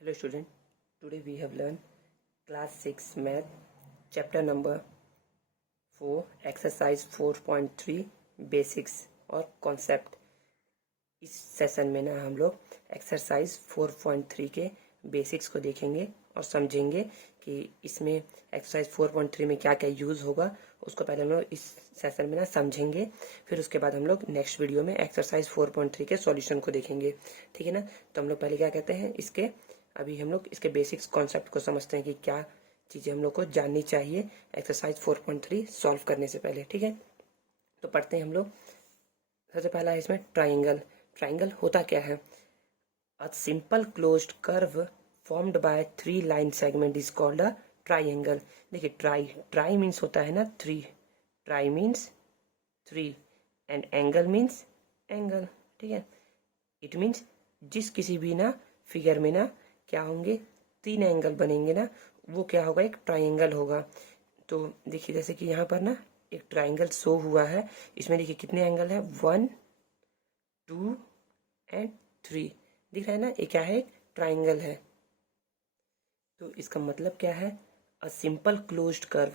Hello student, today we have learned class 6 math chapter number 4 exercise 4.3 basics और concept। इस session में ना हम लोग एक्सरसाइज 4.3 के बेसिक्स को देखेंगे और समझेंगे कि इसमें एक्सरसाइज 4.3 में क्या क्या यूज़ होगा। उसको पहले हम लोग इस सेशन में ना समझेंगे, फिर उसके बाद हम लोग नेक्स्ट वीडियो में एक्सरसाइज 4.3 के सॉल्यूशन को देखेंगे। ठीक है ना। तो हम लोग पहले क्या कहते हैं, अभी हम लोग इसके बेसिक्स कॉन्सेप्ट को समझते हैं कि क्या चीज़ें हम लोग को जाननी चाहिए एक्सरसाइज 4.3 सॉल्व करने से पहले। ठीक है, तो पढ़ते हैं हम लोग। सबसे पहला है इसमें ट्राइंगल। ट्राइंगल होता क्या है? A simple closed curve formed by 3 line segment is called a triangle. देखिए ट्राई मीन्स होता है ना 3, try means 3 and angle means angle. ठीक है, इट मीन्स जिस किसी भी ना फिगर में ना क्या होंगे, 3 एंगल बनेंगे ना, वो क्या होगा, एक ट्राइंगल होगा। तो देखिए जैसे कि यहाँ पर ना एक ट्राइंगल शो हुआ है, इसमें देखिए कितने एंगल है, 1 2 एंड 3 दिख रहा है ना, ये क्या है, एक ट्राइंगल है। तो इसका मतलब क्या है, अ सिंपल क्लोज्ड कर्व।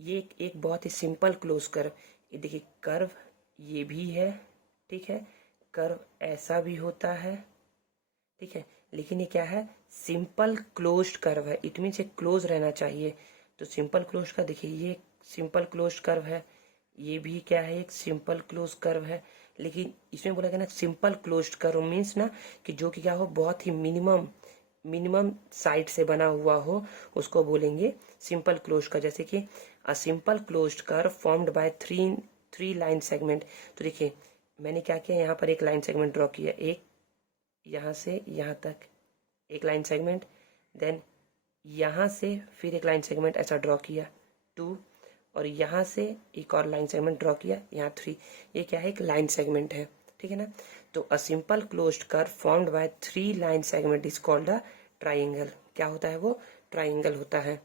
ये एक बहुत ही सिंपल क्लोज कर्व। ये देखिए कर्व ये भी है, ठीक है, कर्व ऐसा भी होता है, ठीक है, लेकिन ये क्या है, सिंपल क्लोज्ड कर्व है। इट मीन्स ये क्लोज रहना चाहिए। तो सिंपल क्लोज्ड का देखिए ये सिंपल क्लोज्ड कर्व है, ये भी क्या है, एक सिंपल क्लोज कर्व है। लेकिन इसमें बोला गया ना सिंपल क्लोज्ड कर्व मीन्स ना कि जो कि क्या हो, बहुत ही मिनिमम साइड से बना हुआ हो, उसको बोलेंगे सिंपल क्लोज्ड कर्व। जैसे कि a simple closed curve formed by three line segment. तो देखिए मैंने क्या किया, यहाँ पर एक लाइन सेगमेंट ड्रॉ किया, एक यहाँ से यहाँ तक एक लाइन सेगमेंट, देन यहाँ से फिर एक लाइन सेगमेंट ऐसा ड्रॉ किया 2, और यहाँ से एक और लाइन सेगमेंट ड्रॉ किया यहाँ 3। ये क्या है, एक लाइन सेगमेंट है। ठीक है ना। तो a simple closed curve formed by 3 line segment is called a triangle. क्या होता है वो, ट्राइंगल होता है।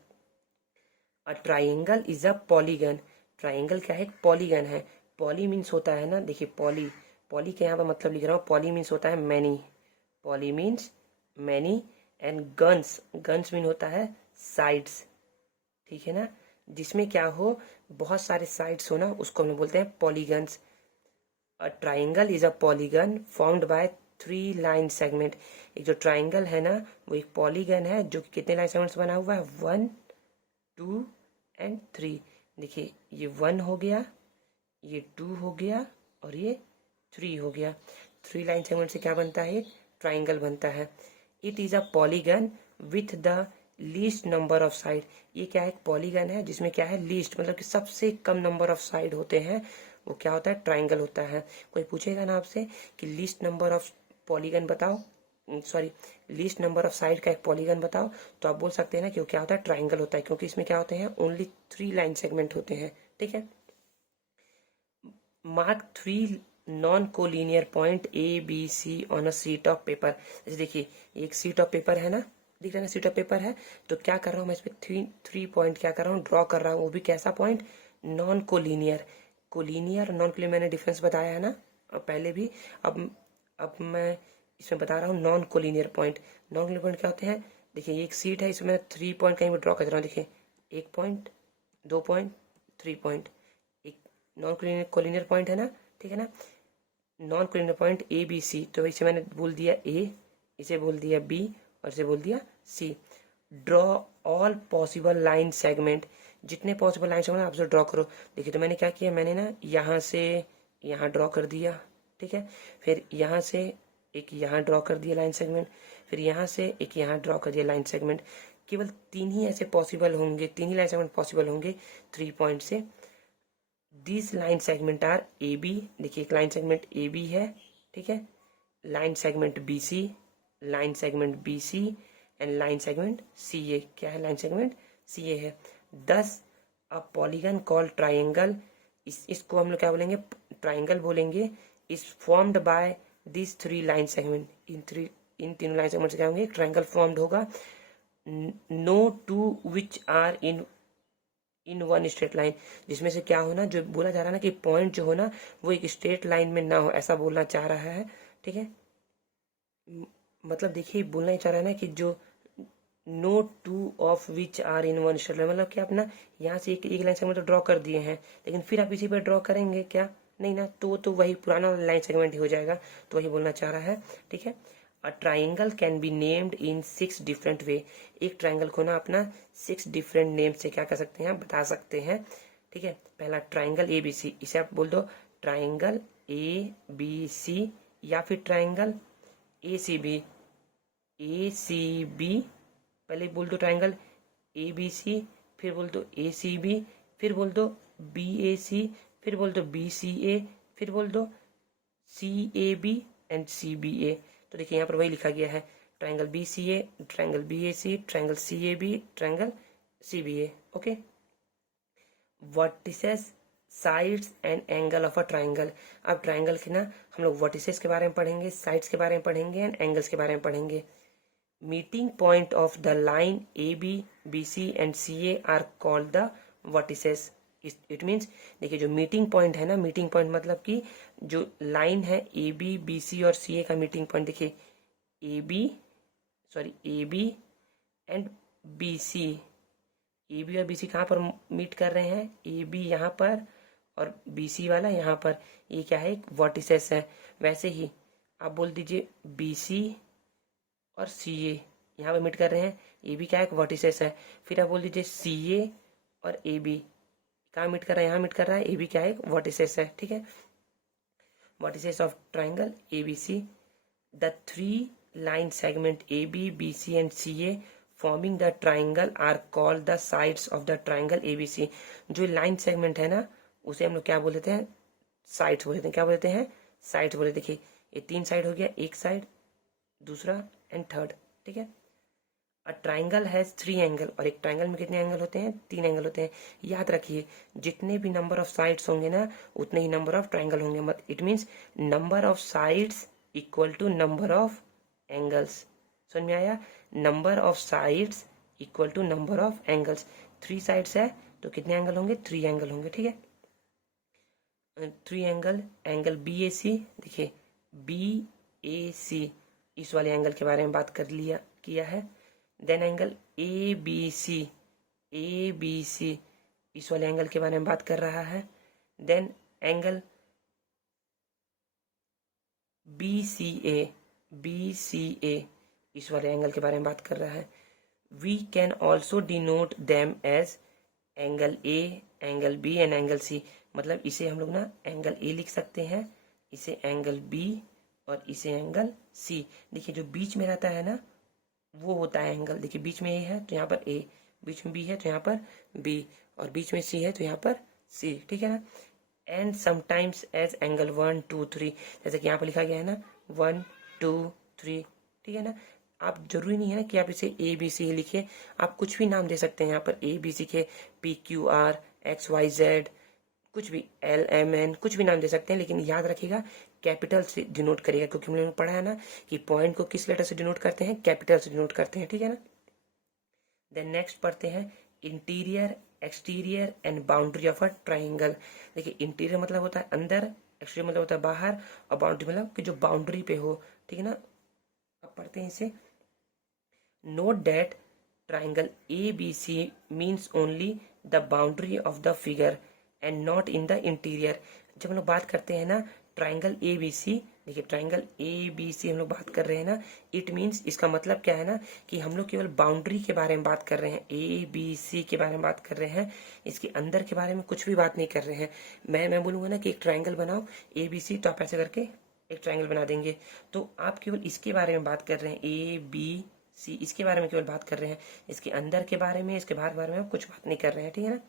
A triangle is a polygon. Triangle क्या है, एक पॉलीगन है। पॉली मीन्स होता है ना, देखिए पॉली के यहाँ पर मतलब लिख रहा हूँ, पॉली मीन्स होता है many, poly means many and guns mean होता है साइड्स। ठीक है ना, जिसमें क्या हो, बहुत सारे साइड्स हो ना, उसको हम बोलते हैं polygons. A triangle is a polygon formed by 3 line segment. एक जो ट्राइंगल है ना, वो एक पॉलीगन है जो कि कितने लाइन सेगमेंट से बना हुआ है, 1 2 एंड 3। देखिए ये 1 हो गया, ये 2 हो गया और ये 3 हो गया। 3 लाइन सेगमेंट से क्या बनता है, ट्राइंगल बनता है। It is a polygon with the least number of side. ये क्या है, एक पॉलीगन है जिसमें क्या है, लीस्ट मतलब कि सबसे कम नंबर ऑफ साइड होते हैं, वो क्या होता है, ट्राइंगल होता है। कोई पूछेगा ना आपसे कि लीस्ट नंबर ऑफ पॉलीगन बताओ, sorry least number of side का एक पॉलीगन बताओ, तो आप बोल सकते हैं ना कि वो क्या होता है, ट्राइंगल होता है, क्योंकि इसमें क्या होते हैं, ओनली 3 लाइन सेगमेंट होते हैं। ठीक है। Mark 3 non collinear point A B C on a sheet of paper. जैसे देखिए एक शीट ऑफ पेपर है ना, दिख रहा है ना, शीट ऑफ पेपर है। तो क्या कर रहा हूँ मैं, इस पर थ्री पॉइंट क्या कर रहा हूँ, ड्रॉ कर रहा हूँ। वो भी कैसा पॉइंट, नॉन कोलिनियर। कोलिनियर और नॉन कोलिनियर मैंने डिफरेंस बताया है ना पहले भी। अब मैं इसमें बता रहा हूँ non collinear point. Non collinear point क्या होते हैं, देखिए ये एक सीट है, इसमें 3 पॉइंट कहीं भी ड्रॉ कर रहा हूँ। देखिए 1 पॉइंट, 2 पॉइंट, 3 पॉइंट, एक नॉन कोलिनियर पॉइंट है ना। ठीक है ना, non collinear point A B C. तो इसे मैंने बोल दिया ए, इसे बोल दिया बी और इसे बोल दिया c. Draw all possible line segment. जितने पॉसिबल लाइन सेगमेंट आपसे ड्रॉ करो। देखिए तो मैंने क्या किया, मैंने ना यहाँ से यहाँ ड्रॉ कर दिया, ठीक है, फिर यहाँ से एक यहाँ ड्रॉ कर दिया लाइन सेगमेंट, फिर यहाँ से एक यहाँ ड्रॉ कर दिया लाइन सेगमेंट। केवल 3 ही ऐसे पॉसिबल होंगे, 3 ही लाइन सेगमेंट पॉसिबल होंगे 3 पॉइंट से। This line segment are a b. देखिए एक लाइन सेगमेंट ए बी है, ठीक है, line segment b c, line segment b C and line segment c a. क्या है, लाइन सेगमेंट सी ए है। 10 अ पॉलीगन कॉल ट्राइंगल। इसको हम लोग क्या बोलेंगे, ट्राइंगल बोलेंगे। Is formed by this 3 line segment. इन तीनों लाइन सेगमेंट से क्या होंगे, ट्राइंगल फॉर्म्ड होगा। No two which are in one straight line. जिसमें से क्या होना, जो बोला जा रहा है ना कि पॉइंट जो हो ना, वो एक स्ट्रेट लाइन में ना हो, ऐसा बोलना चाह रहा है। ठीक है, मतलब देखिए बोलना ही चाह रहा है ना कि जो no two of which are in one straight line, मतलब कि आप ना यहाँ से एक लाइन सेगमेंट तो ड्रॉ कर दिए हैं, लेकिन फिर आप इसी पर ड्रॉ करेंगे क्या, नहीं ना, तो वही पुराना लाइन सेगमेंट ही हो जाएगा, तो वही बोलना चाह रहा है। ठीक है, a triangle can be named in 6 different way, एक ट्राइंगल को ना अपना 6 डिफरेंट नेम से क्या कर सकते हैं, बता सकते हैं। ठीक है, पहला ट्राइंगल ए बी सी, इसे आप बोल दो ट्राइंगल ए बी सी, या फिर ट्राइंगल ए सी बी, पहले बोल दो ट्राइंगल ए बी सी, फिर बोल दो ए सी बी, फिर बोल दो बी ए सी, फिर बोल दो बी सी ए, फिर बोल दो c A B and c b a. तो देखिए यहाँ पर वही लिखा गया है, triangle b C a, triangle b a c, triangle c A b, triangle c b a. Okay, vertices, sides and angle of a triangle. अब triangle के ना हम लोग वर्टिसेस के बारे में पढ़ेंगे, साइड्स के बारे में पढ़ेंगे एंड एंगल्स के बारे में पढ़ेंगे। Meeting point of the line A B, B C and C A are called the vertices. It means, देखिए जो मीटिंग पॉइंट है ना, मीटिंग पॉइंट मतलब कि जो लाइन है ए बी, बी सी और सी ए का मीटिंग पॉइंट, देखिए A B and B C, A B और बी सी कहाँ पर मीट कर रहे हैं, ए बी यहाँ पर और बी सी वाला यहाँ पर, ये क्या है, एक वर्टिसेस है। वैसे ही आप बोल दीजिए बी सी और सी ए यहाँ पे मीट कर रहे हैं, ए बी क्या है, एक वर्टिसेस है। फिर आप बोल दीजिए सी ए और ए बी कहाँ मीट कर रहा है, यहाँ मीट कर रहा है, ए बी क्या है, एक वर्टिसेस है। ठीक है, vertices of triangle A B C, the 3 line segment A B, B C and C A forming the triangle are called the sides of the triangle A B C. जो line segment है ना, उसे हम लोग क्या बोल देते हैं, साइड्स बोल देते हैं। क्या बोलते हैं, साइड्स बोले। देखिए ये 3 साइड हो गया, एक साइड, दूसरा एंड थर्ड। ठीक है, अ ट्राइंगल हैज 3 एंगल, और एक ट्राइंगल में कितने एंगल होते हैं, 3 एंगल होते हैं। याद रखिए जितने भी नंबर ऑफ साइड्स होंगे ना, उतने ही नंबर ऑफ ट्राइंगल होंगे। मत it means number of sides equal to number of angles. समझ में आया, number of sides equal to number of angles. 3 sides है तो कितने एंगल होंगे, 3 एंगल होंगे। ठीक है, 3 एंगल, एंगल बी ए सी, देखिए बी ए सी, इस वाले एंगल के बारे में बात कर लिया किया है। Then angle A B C, इस वाले एंगल के बारे में बात कर रहा है। देन एंगल बी सी ए, इस वाले एंगल के बारे में बात कर रहा है। We can also denote them as angle A, angle B and angle C. मतलब इसे हम लोग ना एंगल ए लिख सकते हैं, इसे एंगल बी और इसे एंगल सी। देखिए जो बीच में रहता है ना, वो होता है एंगल। देखिए बीच में ए है तो यहाँ पर ए, बीच में बी है तो यहाँ पर बी, और बीच में सी है तो यहाँ पर सी। ठीक है ना, एंड समटाइम्स एज एंगल 1 2 3, जैसे कि यहाँ पर लिखा गया है ना 1 2 3। ठीक है ना, आप जरूरी नहीं है ना कि आप इसे ए बी सी लिखिए, आप कुछ भी नाम दे सकते हैं यहाँ पर ए बी सी के, P Q R X Y Z, कुछ भी एल एम एन, कुछ भी नाम दे सकते हैं, लेकिन याद रखिएगा कैपिटल से डिनोट करिएगा, क्योंकि हमने पढ़ा है ना कि पॉइंट को किस लेटर से डिनोट करते हैं, कैपिटल से डिनोट करते हैं। ठीक है ना, देन नेक्स्ट पढ़ते हैं interior, exterior and boundary of a triangle. देखिए इंटीरियर मतलब होता है अंदर, एक्सटीरियर मतलब होता है बाहर, और बाउंड्री मतलब कि जो बाउंड्री पे हो। ठीक है ना, अब पढ़ते हैं इसे। Note that triangle A B C means only the boundary of the figure and not in the interior. जब हम लोग बात करते हैं ना ट्राइंगल ए बी सी, देखिए ट्राइंगल ए बी सी हम लोग बात कर रहे हैं ना, इट मीन्स इसका मतलब क्या है ना कि हम लोग केवल बाउंड्री के बारे में बात कर रहे हैं, ए बी सी के बारे में बात कर रहे हैं, इसके अंदर के बारे में कुछ भी बात नहीं कर रहे हैं। मैं बोलूंगा ना कि एक ट्राइंगल बनाओ ए बी सी, तो आप ऐसे करके एक ट्राइंगल बना देंगे, तो आप केवल इसके बारे में बात कर रहे हैं, ए बी सी, इसके बारे में केवल बात कर रहे हैं, इसके अंदर के बारे में, इसके बाहर बारे में आप कुछ बात नहीं कर रहे हैं। ठीक है ना,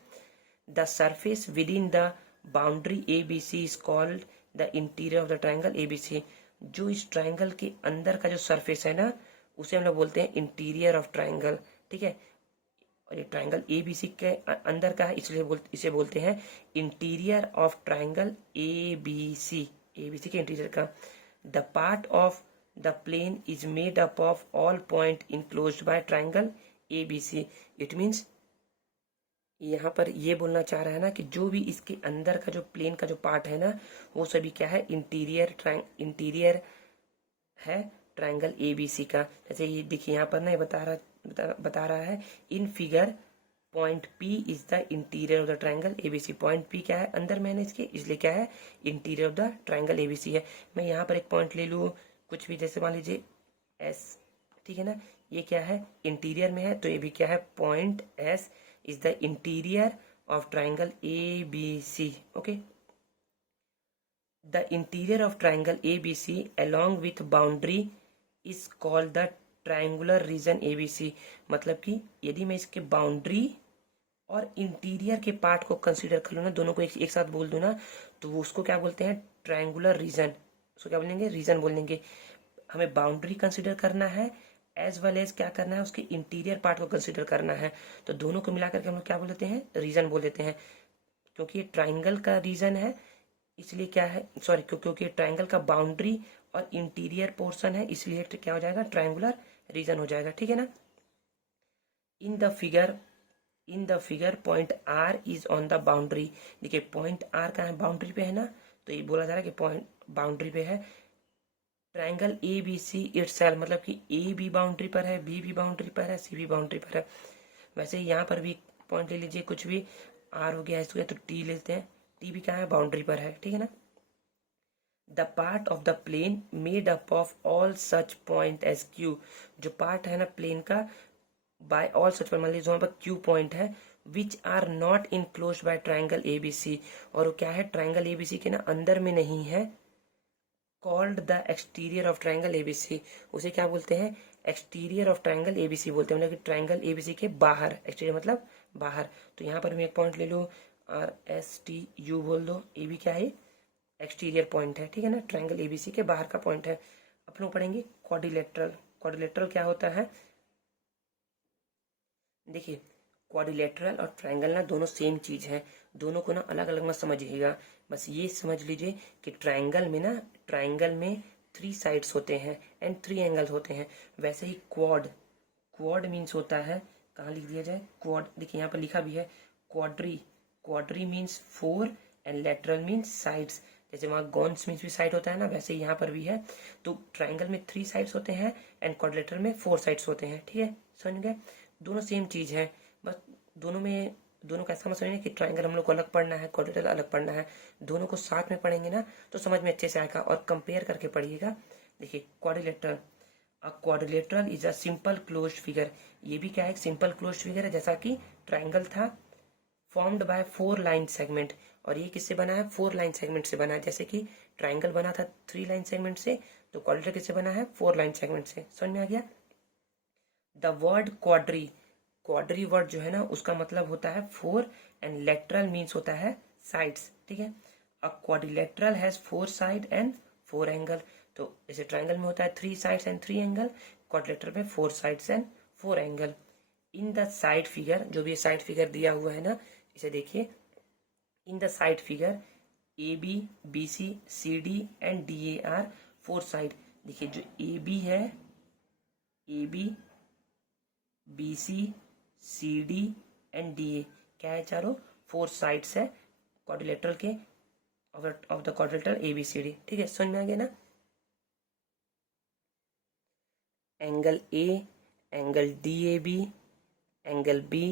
the surface within the boundary A B C is called the interior of the triangle A B C. जो इस ट्राइंगल के अंदर का जो सरफेस है ना, उसे हम लोग बोलते हैं इंटीरियर ऑफ ट्राइंगल। ठीक है, और ये ट्राइंगल ए बी सी के अंदर का है, इसलिए इसे बोलते हैं interior of triangle A B C, A B C के इंटीरियर का। The part of the plane is made up of all point enclosed by triangle A B C. It means यहाँ पर ये बोलना चाह रहा है ना कि जो भी इसके अंदर का जो प्लेन का जो पार्ट है ना, वो सभी क्या है, इंटीरियर है, ट्रायंगल ABC का। जैसे ये देखिए यहाँ पर ना ये बता रहा है in figure point P is the interior of the triangle ABC। Point P क्या है, अंदर मैंने इसके, इसलिए क्या है, interior of the triangle ABC है। मैं यहाँ पर एक पॉइंट ले लूँ कुछ भी, जैसे मान लीजिए S, ठीक है ना, ये क्या है, इंटीरियर में है, तो ये भी क्या है, point S is the interior of triangle ABC। Okay, the interior of triangle ABC along with boundary is called the triangular region ABC। मतलब कि यदि मैं इसके बाउंड्री और इंटीरियर के पार्ट को कंसीडर कर लूँ ना, दोनों को एक साथ बोल दूँ ना, तो वो उसको क्या बोलते हैं, ट्रायंगुलर रीजन। उसको क्या बोलेंगे, रीजन बोलेंगे। हमें बाउंड्री कंसीडर करना है एज वेल एज क्या करना है, उसके इंटीरियर पार्ट को कंसीडर करना है, तो दोनों को मिलाकर के हम लोग क्या बोल देते हैं, रीजन बोल देते हैं। क्योंकि ये ट्राइंगल का रीजन है इसलिए क्या है, सॉरी, क्योंकि ट्राइंगल का बाउंड्री और इंटीरियर पोर्शन है इसलिए क्या हो जाएगा, ट्राइंगुलर रीजन हो जाएगा, ठीक है ना। इन the figure point R is on the boundary. देखिए पॉइंट R कहाँ है, बाउंड्री पे है ना, तो ये बोला जा रहा है कि पॉइंट बाउंड्री पे है। ट्रायंगल ABC इटसेल्फ, मतलब कि A भी बाउंड्री पर है, B भी बाउंड्री पर है, C भी बाउंड्री पर है। वैसे यहाँ पर भी पॉइंट ले लीजिए, कुछ भी, R हो गया, S हो गया, तो T लेते हैं, T भी कहाँ है, बाउंड्री पर है, ठीक है ना। The part of the plane made up of all such point as Q। जो पार्ट है ना प्लेन का, बाय ऑल सच पॉइंट, मान लीजिए वहाँ पर Q पॉइंट है, which are not enclose by triangle ABC, और वो क्या है, ट्राइंगल ABC के ना अंदर में नहीं है, called the exterior of triangle ABC। उसे क्या बोलते हैं, एक्सटीरियर ऑफ ट्राइंगल ABC बोलते हैं, मतलब कि ट्राइंगल ABC के बाहर, एक्सटीरियर मतलब बाहर। तो यहाँ पर मैं एक पॉइंट ले लूँ, RSTU बोल दो, ए भी क्या है, एक्सटीरियर पॉइंट है, ठीक है ना, ट्राइंगल ABC के बाहर का पॉइंट है। अब लोग पढ़ेंगे क्वाड्रिलेटरल। क्वाड्रिलेटरल क्या होता है, देखिए क्वाड्रिलेटरल और ट्रायंगल ना दोनों सेम चीज है, दोनों को ना अलग अलग मत समझिएगा। बस ये समझ लीजिए कि ट्रायंगल में 3 साइड्स होते हैं एंड 3 एंगल्स होते हैं। वैसे ही क्वाड मीन्स होता है, कहाँ लिख दिया जाए, क्वाड, देखिए यहाँ पर लिखा भी है, quadri means 4 and lateral means sides. जैसे वहाँ गॉन्स मीन्स भी साइड होता है ना, वैसे यहाँ पर भी है। तो ट्राइंगल में 3 साइड्स होते हैं एंड क्वाड्रिलेटरल में 4 साइड्स होते हैं, ठीक है, समझ गए। दोनों सेम चीज है, बस दोनों का ऐसा मत समझिए कि ट्राइंगल हम लोग को अलग पढ़ना है, क्वाड्रिलेटरल अलग पढ़ना है। दोनों को साथ में पढ़ेंगे ना तो समझ में अच्छे से आएगा, और कंपेयर करके पढ़िएगा। देखिए quadrilateral, a quadrilateral is a simple closed figure. ये भी क्या है, एक सिंपल क्लोज्ड फिगर है, जैसा कि ट्राइंगल था, फॉर्म्ड बाय 4 लाइन सेगमेंट। और ये किससे बना है, 4 लाइन सेगमेंट से बना है। जैसे कि ट्राइंगल बना था 3 लाइन सेगमेंट से, तो क्वाड्रिलेटरल किससे बना है, 4 लाइन सेगमेंट से। समझ में आ गया। द वर्ड क्वाड्री वर्ड जो है ना, उसका मतलब होता है 4 एंड लेटरल मीन्स होता है साइड्स, ठीक है। अ quadrilateral has 4 side and 4 angle. तो जैसे ट्राइंगल में होता है 3 साइड्स एंड 3 एंगल, क्वाड्रिलेटरल में 4 sides and 4 angle. In the side figure, जो भी साइड फिगर दिया हुआ है ना, इसे देखिए, in the side figure AB, BC, CD and DA are 4 side. देखिए जो AB है, AB, BC, CD and DA क्या है, चारों 4 साइड्स है क्वाड्रिलेटरल के, ऑफ द क्वाड्रिलेटरल ABCD, ठीक है, समझ में आ गया ना। Angle A, angle DAB, angle B,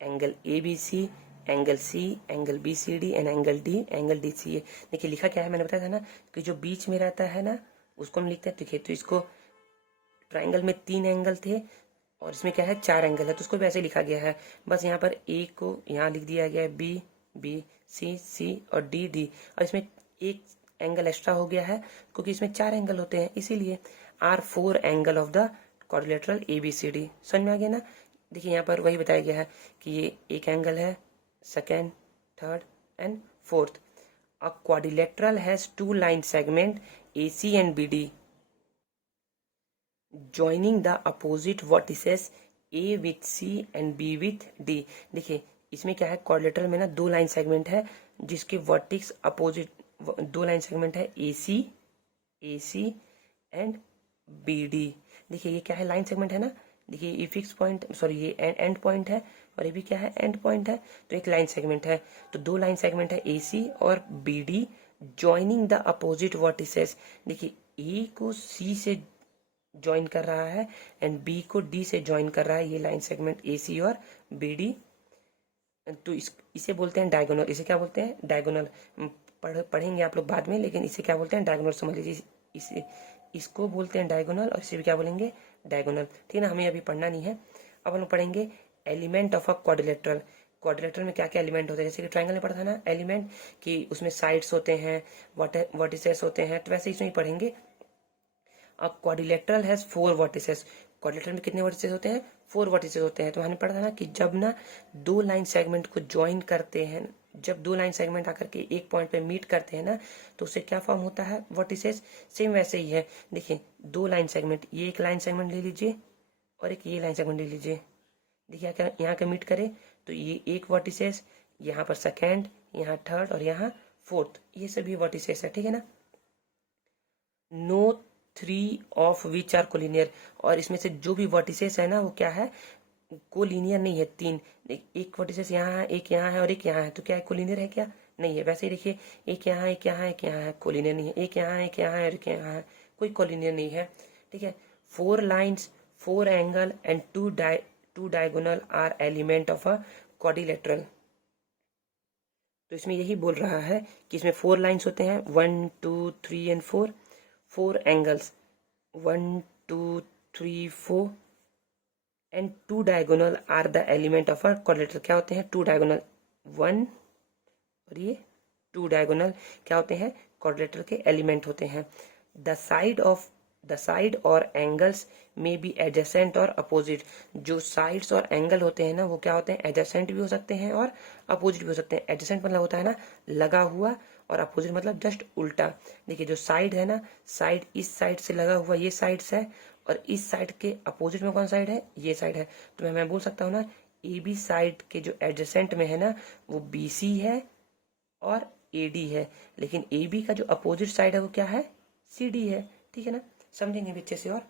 angle ABC, angle C, angle BCD and angle D, angle DCA। देखिए लिखा क्या है, मैंने बताया था ना कि जो बीच में रहता है ना उसको हम लिखते हैं। देखिए तो इसको, ट्राइंगल में 3 एंगल थे और इसमें क्या है, 4 एंगल है, तो उसको भी ऐसे लिखा गया है। बस यहाँ पर A को यहाँ लिख दिया गया है B, C और D। और इसमें एक एंगल एक्स्ट्रा हो गया है क्योंकि इसमें 4 एंगल होते हैं, इसीलिए are 4 angle of the quadrilateral ABCD। समझ में आ गया ना। देखिए यहाँ पर वही बताया गया है कि ये एक एंगल है, second, third and fourth. A quadrilateral has 2 line segment AC and BD joining the opposite vertices A with C and B with D। देखिए इसमें क्या है, क्वाड्रिलेटरल में ना 2 लाइन सेगमेंट है जिसके वर्टिक्स अपोजिट, 2 लाइन सेगमेंट है AC एंड BD। देखिए ये क्या है, लाइन सेगमेंट है ना। देखिए ये फिक्स पॉइंट, सॉरी ये एंड पॉइंट है, और ये भी क्या है, एंड पॉइंट है, तो एक लाइन सेगमेंट है। तो 2 लाइन सेगमेंट है AC और BD joining the opposite vertices. देखिए A को C से ज्वाइन कर रहा है एंड बी को डी से ज्वाइन कर रहा है, ये लाइन सेगमेंट ए सी और बी डी। तो इसे बोलते हैं डायगोनल। इसे क्या बोलते हैं? डायगोनल। पढ़ेंगे आप लोग बाद में, लेकिन इसे क्या बोलते हैं? डायगोनल। समझ लीजिए, इसे इसको बोलते हैं डायगोनल और इसे भी क्या बोलेंगे? डायगोनल। ठीक है ना, हमें अभी पढ़ना नहीं है। अब हम लोग पढ़ेंगे element of a quadrilateral. Quadrilateral में क्या क्या एलिमेंट होते हैं? जैसे कि ट्राइंगल में पढ़ा था ना एलिमेंट, कि उसमें साइड्स होते हैं, वर्टिसेस होते हैं, तो वैसे इसमें ही पढ़ेंगे। अब क्वाड्रिलेटरल हैज 4 वर्टिसेस। क्वाड्रिलेटरल में कितने वर्टिसेस होते हैं? 4 वर्टिसेस होते हैं। तो हमने पढ़ा था ना कि जब ना दो लाइन सेगमेंट को ज्वाइन करते हैं, जब दो लाइन सेगमेंट आकर के एक पॉइंट पे मीट करते हैं ना, तो उससे क्या फॉर्म होता है? वर्टिसेस। सेम वैसे ही है। देखिए, दो लाइन सेगमेंट, ये एक लाइन सेगमेंट ले लीजिए और एक ये लाइन सेगमेंट ले लीजिए। देखिए यहाँ के मीट करे तो ये एक वर्टिसेस, यहाँ पर सेकेंड, यहाँ थर्ड और यहाँ फोर्थ, ये सभी वर्टिसेस है। ठीक है ना। No 3 of which are collinear. और इसमें से जो भी वर्टिसेस है ना, वो क्या है? कोलिनियर नहीं है। 3, एक वर्टिसेस यहाँ है, एक यहाँ है और एक यहाँ है, तो क्या है? कोलिनियर है क्या? नहीं है। वैसे ही देखिए, एक यहाँ, एक यहाँ, एक यहाँ है, कोलिनियर नहीं है। एक यहाँ है, एक यहाँ है और एक यहाँ है, कोई कोलिनियर नहीं है। ठीक है। 4 lines, 4 angle and two diagonal are element of a quadrilateral. तो इसमें यही बोल रहा है कि इसमें 4 लाइन्स होते हैं, 1 2 3 and 4। 4 angles, 1 2 3 4 and 2 diagonal are the element of a quadrilateral. क्या होते हैं? 2 डायगोनल, 1 और ये 2 डायगोनल क्या होते हैं? क्वाड्रिलेटरल के एलिमेंट होते हैं। द साइड और एंगल्स में बी एडजेसेंट और अपोजिट। जो साइड्स और एंगल होते हैं ना, वो क्या होते हैं? एडजेसेंट भी हो सकते हैं और अपोजिट भी हो सकते हैं। एडजेसेंट मतलब होता है ना लगा हुआ, और अपोजिट मतलब जस्ट उल्टा। देखिए, जो साइड है ना, साइड इस साइड से लगा हुआ ये साइड्स है, और इस साइड के अपोजिट में कौन साइड है? ये साइड है। तो मैं बोल सकता हूँ ना, ए बी साइड के जो एडजेसेंट में है ना, वो बी सी है और ए डी है। लेकिन ए बी का जो अपोजिट साइड है वो क्या है? सी डी है। ठीक है ना, समझेंगे अच्छे से। और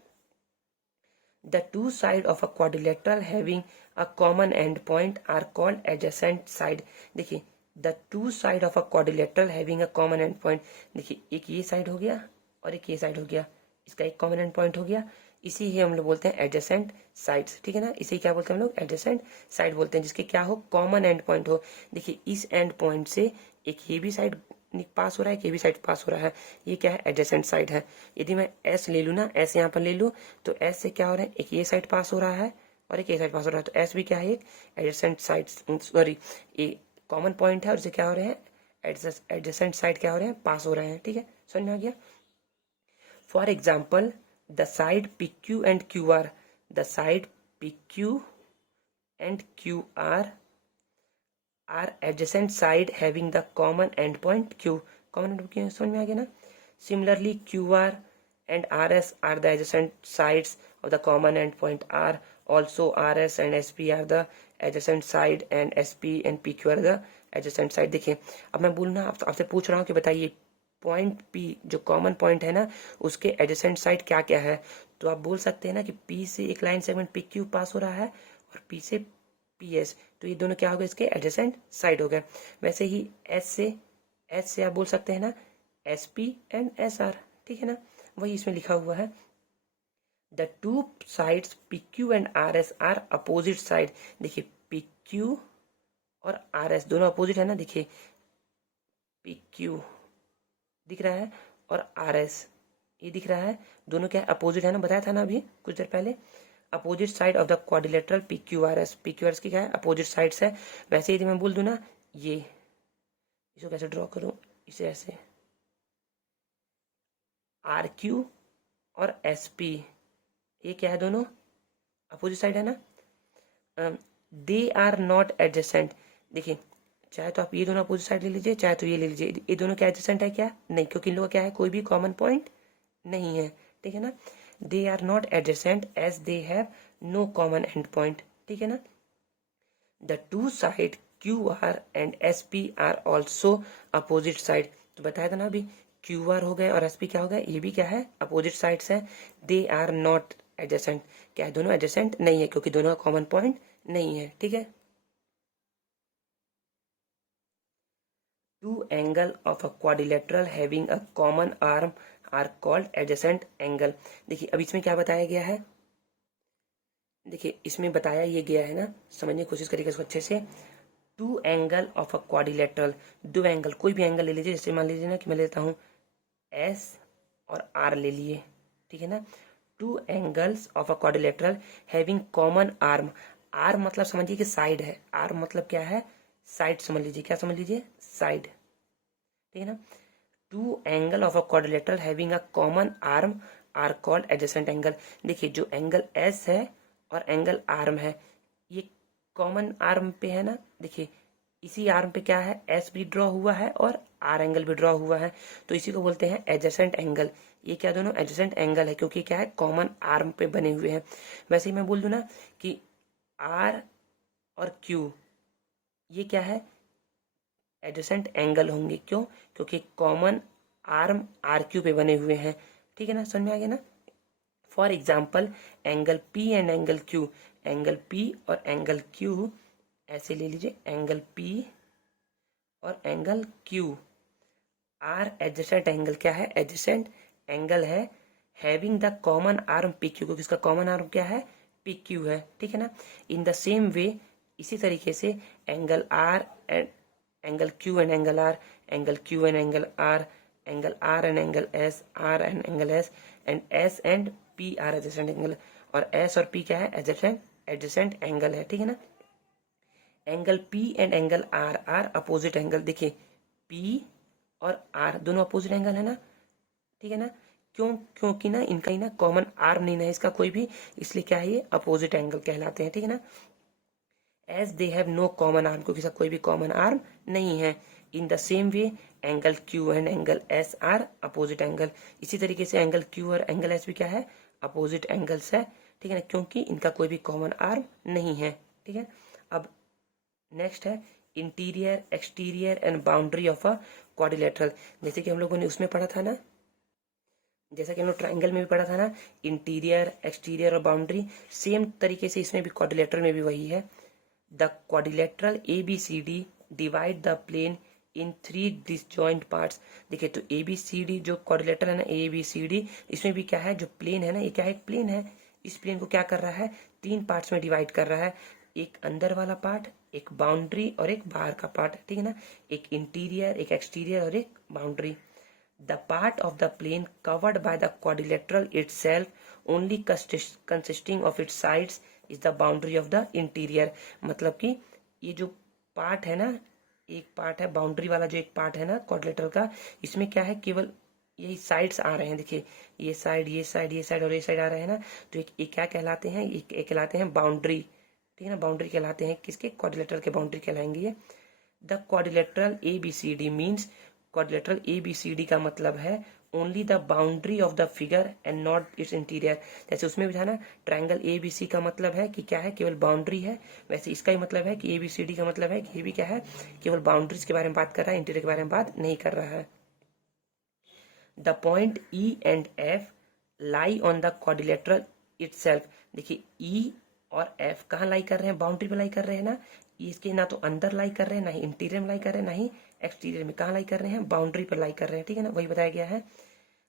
the two side of a quadrilateral having a common end point are called adjacent side. देखिए, the two side of a quadrilateral having a common end point. देखिए, एक ये साइड हो गया और एक ये साइड हो गया, इसका एक कॉमन एंड पॉइंट हो गया। इसी ही हम लोग बोलते हैं एडजेसेंट साइड्स। ठीक है ना, इसी क्या बोलते हैं हम लोग? एडजेसेंट साइड बोलते हैं, जिसके क्या हो? कॉमन एंड पॉइंट हो। देखिए, इस एंड पॉइंट से एक ये भी साइड पास हो रहा है, एक ये भी साइड पास हो रहा है, ये क्या है? एडजेसेंट साइड है। यदि मैं एस ले लूँ ना, एस यहाँ पर ले लूँ, तो एस से क्या हो रहा है? एक ये साइड पास हो रहा है और एक ये साइड पास हो रहा है, तो एस भी क्या है? एक एडजेसेंट साइड, सॉरी, ये कॉमन पॉइंट है और इसे क्या हो रहे हैं? एडजेसेंट साइड क्या हो रहे हैं? पास हो रहे हैं। ठीक है, समझ में आ गया? For example, the side P Q and Q R, the side P Q and Q R adjacent side having the common endpoint q. common endpoint समझ में आ गया ना? Similarly, QR and RS are the adjacent sides of the common endpoint r. Also, RS and SP are the adjacent side and SP and PQ are the adjacent side. देखिए, अब मैं बोलना आपसे पूछ रहा हूँ कि बताइए, पॉइंट P जो कॉमन पॉइंट है ना, उसके एडजेसेंट साइड क्या क्या है? तो आप बोल सकते हैं ना कि P से एक लाइन सेगमेंट PQ पास हो रहा है और P से PS, तो ये दोनों क्या हो गए? इसके एडजेसेंट साइड हो गए। वैसे ही एस से आप बोल सकते हैं ना SP एंड SR। ठीक है ना, वही इसमें लिखा हुआ है। The two sides PQ and RS are opposite side. देखिए, PQ और RS दोनों अपोजिट है ना। देखिए, PQ दिख रहा है और RS ये दिख रहा है, दोनों क्या अपोजिट है ना, बताया था ना अभी कुछ देर पहले। Opposite side of the quadrilateral PQRS। PQRS की क्या है? अपोजिट साइड्स है। वैसे यदि मैं बोल दूं ना, ये इसको कैसे ड्रॉ करूं? इसे ऐसे, RQ और SP ये क्या है? दोनों अपोजिट साइड है ना। They are not adjacent. देखिए, चाहे तो आप ये दोनों अपोजिट साइड ले लीजिए, चाहे तो ये ले लीजिए, ये दोनों क्या एडजेसेंट है? क्या नहीं, क्योंकि इन लोगों का क्या है? कोई भी कॉमन पॉइंट नहीं है। ठीक है ना, they are not adjacent as they have no common end point. ठीक है ना। The two side QR and SP are also opposite side. तो बताया था ना अभी, QR हो गए और SP क्या हो गया? ये भी क्या है? अपोजिट साइड्स है। दे आर नॉट एडजेसेंट, क्या है? दोनों एडजेसेंट नहीं है, क्योंकि दोनों का कॉमन पॉइंट नहीं है। ठीक है। Two angle of a quadrilateral having a common arm are called adjacent angle. देखिए अब इसमें क्या बताया गया है, देखिए इसमें बताया ये गया है ना, समझने की कोशिश करिएगा इसको अच्छे से। Two angle of a quadrilateral, दो एंगल, कोई भी एंगल ले लीजिए, जैसे मान लीजिए ना कि मैं लेता हूँ एस और आर ले लिए, ठीक है ना। Two angles of a quadrilateral having common arm, are मतलब समझिए कि साइड है, आर मतलब क्या है, साइड समझ लीजिए, क्या समझ लीजिए, साइड, ठीक है ना। Two angle of a quadrilateral having a common arm are called adjacent angle. देखिए जो एंगल एस है और एंगल आर्म है, ये कॉमन आर्म पे है ना, देखिए इसी आर्म पे क्या है, एस भी ड्रॉ हुआ है और आर एंगल भी ड्रॉ हुआ है, तो इसी को बोलते हैं एडजेसेंट एंगल। ये क्या दोनों एडजेसेंट एंगल है, क्योंकि क्या है, कॉमन आर्म पे बने हुए हैं। वैसे ही मैं बोल दूं ना कि आर और क्यू ये क्या है, एडजेसेंट एंगल होंगे, क्यों, क्योंकि कॉमन आर्म आर क्यू पे बने हुए हैं, ठीक है ना, समझ में आ गया ना। For example angle P and angle Q, angle P और एंगल क्यू ऐसे ले लीजिए, एंगल पी और angle Q R adjacent angle, क्या है, एडजेसेंट एंगल है, having the common arm P Q, क्योंकि इसका कॉमन आर्म क्या है, पी क्यू है, ठीक है ना। इन द सेम वे, इसी तरीके से angle R and angle Q and angle R, angle Q and angle R, angle R and angle S, R and angle S, and S and P are adjacent angle, और S और P क्या है, adjacent adjacent angle है, ठीक है ना। Angle P and angle R are opposite angle, देखिए P और आर दोनों अपोजिट एंगल है ना, ठीक है ना। क्यों, क्योंकि ना इनका ही ना कॉमन आर्म नहीं है इसका कोई भी, इसलिए क्या है, ये अपोजिट एंगल कहलाते हैं, ठीक है ना। As they have no common arm, क्योंकि इसका कोई भी कॉमन आर्म नहीं है। In the same way angle Q and angle S are opposite angle, इसी तरीके से एंगल क्यू और एंगल एस भी क्या है, अपोजिट एंगल्स है, ठीक है ना, क्योंकि इनका कोई भी कॉमन आर्म नहीं है, ठीक है। अब नेक्स्ट है interior exterior and boundary of a quadrilateral, जैसे कि हम लोगों ने उसमें पढ़ा था ना, जैसा कि हम लोग ट्राइंगल में भी पढ़ा था ना, इंटीरियर एक्सटीरियर और बाउंड्री, सेम तरीके से इसमें भी क्वाड्रिलेटरल में भी वही है। The quadrilateral ABCD divide the plane in 3 disjoint parts. देखिए तो ABCD जो क्वाड्रिलेटरल है ना, ABCD, इसमें भी क्या है, जो प्लेन है ना, ये क्या है, एक प्लेन है, इस प्लेन को क्या कर रहा है, 3 पार्ट्स में डिवाइड कर रहा है, एक अंदर वाला पार्ट, एक बाउंड्री और एक बाहर का पार्ट, ठीक है ना, एक इंटीरियर, एक एक्सटीरियर और एक boundary. The part of the plane covered by the quadrilateral itself, only consisting of its sides, is the boundary of the interior। मतलब कि ये जो पार्ट है ना, एक पार्ट है बाउंड्री वाला, जो एक पार्ट है ना क्वाड्रिलेटरल का, इसमें क्या है, केवल यही साइड्स आ रहे हैं, देखिए ये साइड, ये साइड, ये साइड और ये साइड आ रहे हैं ना, तो एक क्या कहलाते हैं, एक कहलाते हैं बाउंड्री, ठीक है ना, बाउंड्री कहलाते हैं, किसके, क्वाड्रिलेटरल के बाउंड्री कहलाएंगे ये। The quadrilateral ABCD means, quadrilateral ABCD का मतलब है only the boundary of the figure and not it's interior. जैसे उसमें भी था ना, ट्राइंगल ABC का मतलब है कि क्या है, केवल बाउंड्री है, वैसे इसका ही मतलब है कि ABCD का मतलब है कि ये भी क्या है, केवल बाउंड्रीज के बारे में बात कर रहा है, इंटीरियर के बारे में बात नहीं कर रहा है। The point E and F lie on the quadrilateral itself, देखिए E और F कहाँ लाई कर रहे हैं, बाउंड्री पे लाई कर रहे हैं ना, इसके ना तो अंदर लाई कर रहे हैं, ना ही इंटीरियर में लाई कर रहे हैं, ना ही एक्सटीरियर में, कहाँ लाई कर रहे हैं, बाउंड्री पर लाई कर रहे हैं, ठीक है ना, वही बताया गया है।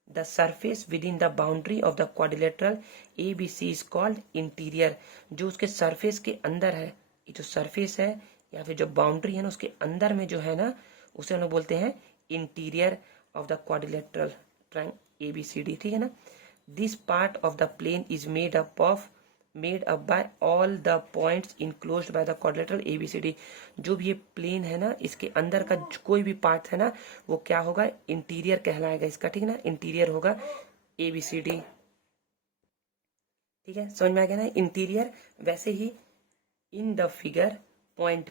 The surface within the boundary of the quadrilateral ABC is called interior, जो उसके सरफेस के अंदर है, ये जो सरफेस है या फिर जो बाउंड्री है ना, उसके अंदर में जो है ना, उसे हम लोग बोलते हैं interior of the quadrilateral triangle ABCD, ठीक है ना। This part of the plane is made up by all the points enclosed by the quadrilateral ABCD, जो भी ये प्लेन है ना, इसके अंदर का कोई भी पार्ट है ना, वो क्या होगा, इंटीरियर कहलाएगा इसका, ठीक है ना, इंटीरियर होगा ABCD, ठीक है, समझ में आ गया ना, इंटीरियर। वैसे ही in the figure point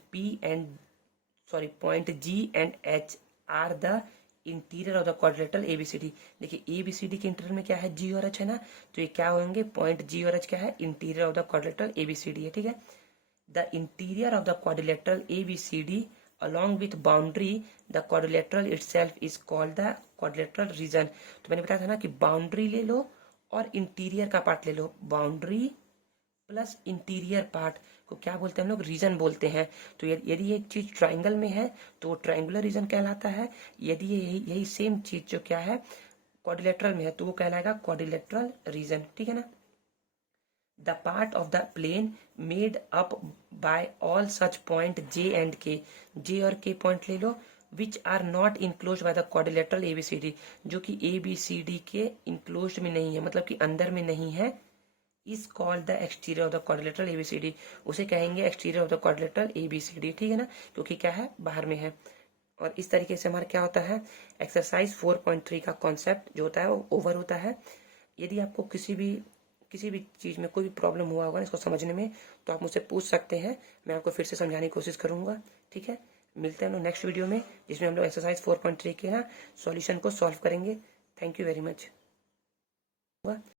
point G and H are the interior of the quadrilateral ABCD। देखिए ABCD के इंटीरियर में क्या है, G और H है ना, तो ये क्या होंगे, पॉइंट G और H क्या है, interior of the quadrilateral ABCD है, ठीक है। The interior of the quadrilateral ABCD along with boundary the quadrilateral itself is called the quadrilateral region। तो मैंने बताया था ना कि बाउंड्री ले लो और इंटीरियर का पार्ट ले लो, बाउंड्री प्लस इंटीरियर पार्ट को क्या बोलते हैं हम लोग, रीजन बोलते हैं। तो यदि एक चीज ट्राइंगल में है तो ट्राइंगुलर रीजन कहलाता है, यदि यही यही सेम चीज जो क्या है क्वाड्रिलेटरल में है तो वो कहलाएगा क्वाड्रिलेटरल रीजन, ठीक है ना। The part of the plane made up by all such point J and K, J और के पॉइंट ले लो, which are not enclose by the quadrilateral ABCD, जो कि एबीसीडी के इनक्लोज में नहीं है, मतलब कि अंदर में नहीं है, is called the exterior of the quadrilateral ABCD, उसे कहेंगे exterior of the quadrilateral ABCD, ठीक है ना, क्योंकि क्या है, बाहर में है। और इस तरीके से हमारा क्या होता है, एक्सरसाइज 4.3 का कॉन्सेप्ट जो होता है वो ओवर होता है। यदि आपको किसी भी चीज़ में कोई भी प्रॉब्लम हुआ होगा इसको समझने में, तो आप मुझसे पूछ सकते हैं, मैं आपको फिर से समझाने की कोशिश करूंगा, ठीक है। मिलते हैं हम लोग नेक्स्ट वीडियो में, जिसमें हम लोग एक्सरसाइज 4.3 के ना सॉल्यूशन को सॉल्व करेंगे। Thank you very much.